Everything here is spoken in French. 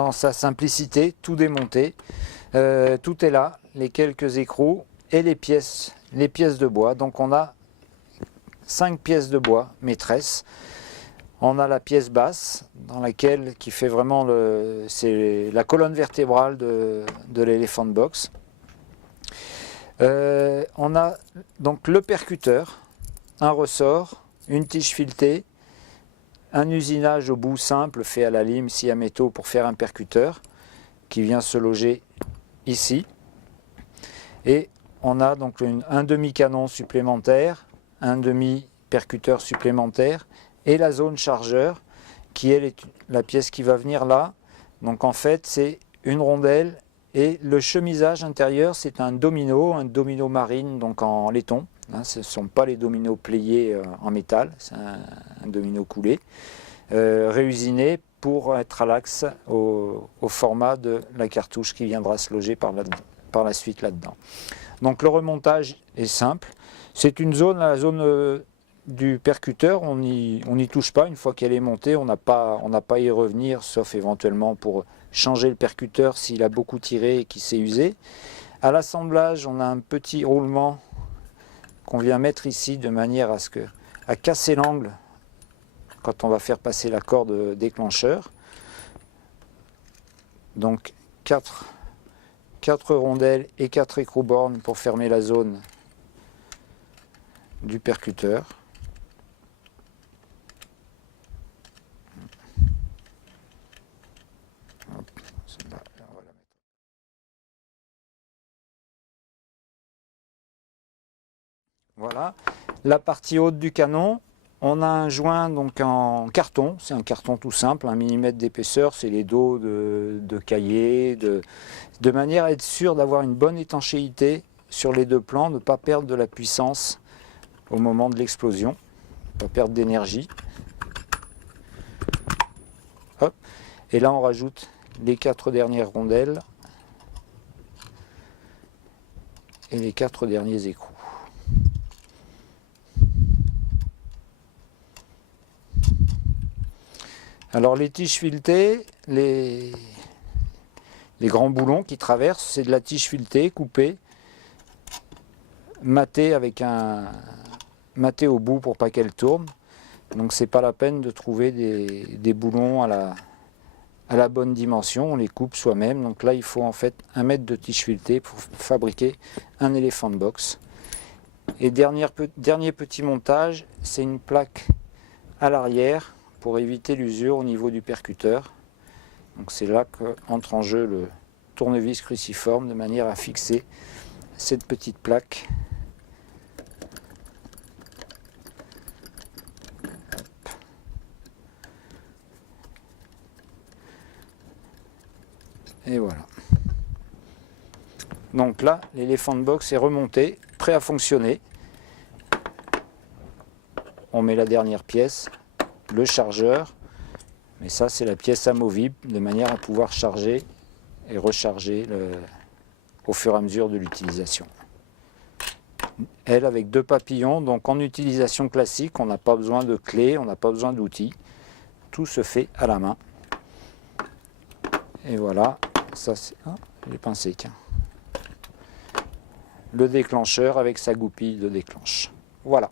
dans sa simplicité, tout démonté. Tout est là, les quelques écrous et les pièces de bois. Donc on a 5 pièces de bois maîtresses. On a la pièce basse, qui fait vraiment c'est la colonne vertébrale de l'Elephant Box. On a donc le percuteur, un ressort, une tige filetée, un usinage au bout simple fait à la lime scie à métaux pour faire un percuteur qui vient se loger ici. Et on a donc un demi-canon supplémentaire, un demi-percuteur supplémentaire et la zone chargeur qui est la pièce qui va venir là. Donc en fait c'est une rondelle et le chemisage intérieur c'est un domino marine donc en laiton. Ce ne sont pas les dominos pliés en métal, c'est un domino coulé, réusiné pour être à l'axe au format de la cartouche qui viendra se loger par la suite là-dedans. Donc le remontage est simple, c'est une zone, la zone du percuteur, on n'y touche pas, une fois qu'elle est montée, on n'a pas à y revenir, sauf éventuellement pour changer le percuteur s'il a beaucoup tiré et qu'il s'est usé. À l'assemblage, on a un petit roulement qu'on vient mettre ici de manière à casser l'angle quand on va faire passer la corde déclencheur. Donc 4 rondelles et 4 écrous-bornes pour fermer la zone du percuteur. Voilà, la partie haute du canon, on a un joint donc en carton, c'est un carton tout simple, 1 mm d'épaisseur, c'est les dos de cahier, de manière à être sûr d'avoir une bonne étanchéité sur les deux plans, ne pas perdre de la puissance au moment de l'explosion, ne pas perdre d'énergie. Et là on rajoute les 4 dernières rondelles et les 4 derniers écrous. Alors les tiges filetées, les grands boulons qui traversent, c'est de la tige filetée, coupée, matée matée au bout pour pas qu'elle tourne. Donc c'est pas la peine de trouver des boulons à la bonne dimension, on les coupe soi-même. Donc là il faut en fait 1 mètre de tige filetée pour fabriquer un Elephant Box. Et dernier petit montage, c'est une plaque à l'arrière pour éviter l'usure au niveau du percuteur. Donc c'est là qu'entre en jeu le tournevis cruciforme de manière à fixer cette petite plaque. Et voilà. Donc là, l'Elephant Box est remonté, prêt à fonctionner. On met la dernière pièce, le chargeur, mais ça c'est la pièce amovible de manière à pouvoir charger et recharger au fur et à mesure de l'utilisation. Elle avec 2 papillons, donc en utilisation classique, on n'a pas besoin de clé, on n'a pas besoin d'outils, tout se fait à la main. Et voilà, ça c'est les pincées, tiens. Le déclencheur avec sa goupille de déclenche. Voilà.